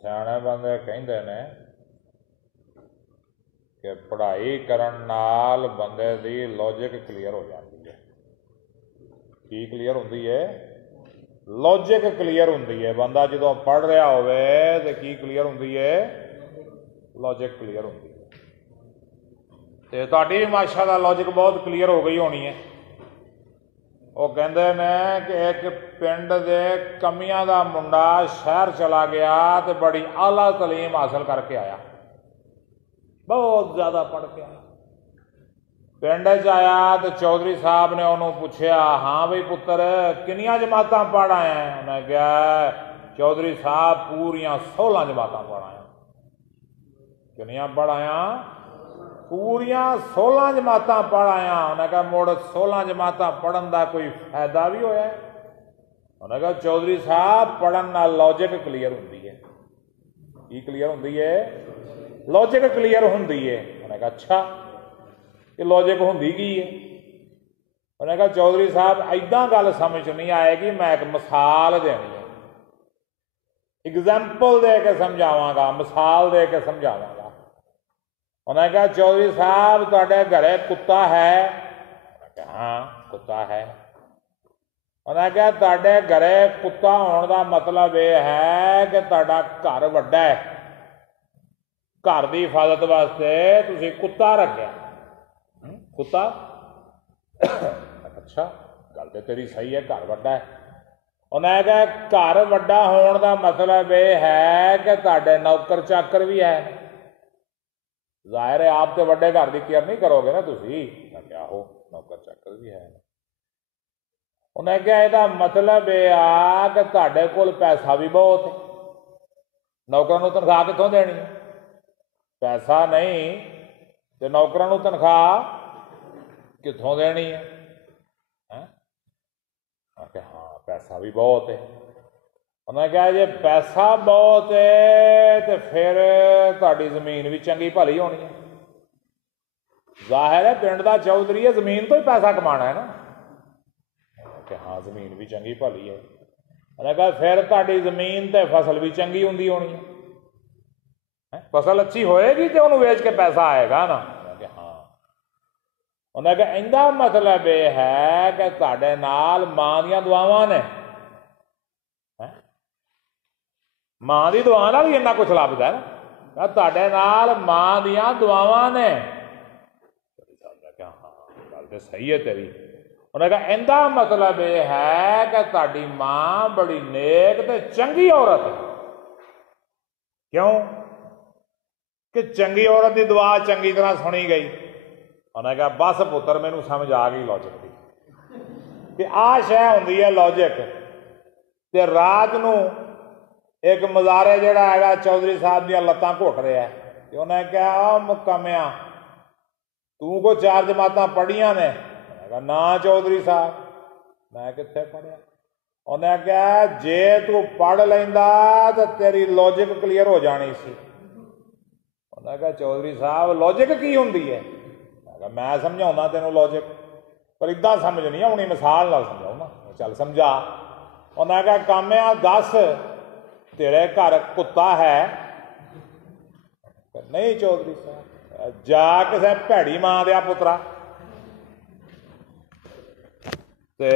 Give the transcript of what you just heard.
ਸਿਆਣੇ ਬੰਦੇ ਕਹਿੰਦੇ ਨੇ कि पढ़ाई करन नाल बंदे दी लॉजिक क्लीयर हो जाती है। की क्लीयर होंदी है? लॉजिक क्लीयर होंदी है। बंदा जो पढ़ रहा होवे ते की क्लीयर होंदी है? लॉजिक क्लीयर होंदी है। ते तुहाडी भी माशाअल्लाह लॉजिक बहुत क्लीयर हो गई होनी है। वो कहते ने कि एक पिंड दे कमियां दा मुंडा शहर चला गया तो बड़ी आला तलीम हासिल करके आया, बहुत ज़्यादा पढ़ के आया। पिंड च आया तो चौधरी साहब ने उन्होंने पूछया, हाँ बई पुत्र किनिया जमातां पढ़ आया? उन्हें कहा चौधरी साहब पूरियां 16 जमातां पढ़ आया। किनिया पढ़ आया? पूरियां 16 जमातां पढ़ आया। उन्हें कहा मुड़ 16 जमातां पढ़न का कोई फायदा भी होया? उन्हें कहा चौधरी साहब पढ़न नाल लॉजिक क्लीयर होंदी है। की क्लीयर होंदी है? लॉजिक क्लीयर होंदी है। उन्हें कहा अच्छा ये लॉजिक होंदी की है? उन्हें कहा चौधरी साहब इदा गल समझ नहीं आएगी, मैं एक मिसाल देनी है, एग्जाम्पल दे के समझावांगा, मिसाल दे के समझावांगा। उन्हें कहा चौधरी साहब तुहाडे घरे कुत्ता है? हाँ कुत्ता है। उन्हें कहा तुहाडे घरे कुत्ता होने का मतलब यह है कि तुहाडा घर वड्डा है, घर की हिफाजत वास्ते तुसीं कुत्ता रखिया। कुत्ता? अच्छा गल तो तेरी सही है, घर वड्डा है। उन्हें कहा घर वड्डा होने का मतलब यह है कि तुहाडे नौकर चाकर भी है। जाहिर है आप तो वड्डे घर की केयर नहीं करोगे ना तुसीं। क्या हो नौकर चाकर भी है। उन्हें कहा इसका मतलब यह आ कि तुहाडे कोल पैसा भी बहुत है, नौकरां नूं तनख्वाह कित्थों देनी है? पैसा नहीं तो नौकरां नूं तनख्वाह कित्थों देनी है? हाँ पैसा भी बहुत है। उन्हें कहा जे पैसा बहुत है तो फिर तुहाडी जमीन भी चंगी भली होनी है। जाहिर है पिंड दा चौधरी है, जमीन तो ही पैसा कमाना है ना। कि हाँ जमीन भी चंगी भली है। उन्हें कहा फिर तुहाडी जमीन ते फसल भी चंगी होंदी होनी है। फसल अच्छी होएगी तो उन्होंने वेच के पैसा आएगा ना। हाँ। उन्हें कहा इनका मतलब यह है कि तुहाडे नाल मां दियां दुआवां ने। मां दी दुआ नाल ही इन्ना कुछ लभदा है ना। तुहाडे नाल मां दियां दुआवां ने। हाँ गल तो सही है तेरी। उन्हें कहा इनका मतलब यह है कि तुहाडी मां बड़ी नेक ते चंगी औरत है। क्यों कि चंगी औरत की दुआ चंगी तरह सुनी गई। उन्हें कहा बस पुत्र मैनू समझ आ गई लॉजिक की कि आ शह होंदी है लॉजिक। ते रात नूं एक मजारे जिहड़ा हैगा चौधरी साहब दियां लत्तां घुट रहा है। ते उन्हें कहा मुकामिया तू को 4 जमातां पढ़ियां ने? उन्हें कहा ना चौधरी साहब मैं कित्थे पढ़िया। उन्हें कहा जे तू पढ़ लैंदा तो तेरी लॉजिक क्लीयर हो जानी सी। उन्हें कहा चौधरी साहब लॉजिक की होंदी है? मैं समझाऊना तेनों लॉजिक, पर इदा समझ नहीं आनी, मिसाल नाल समझाऊना। चल समझा। उन्हें कहा कामिया दस तेरे घर कुत्ता है? नहीं चौधरी साहब। जा किसी भैड़ी मां दिया पुत्रा ते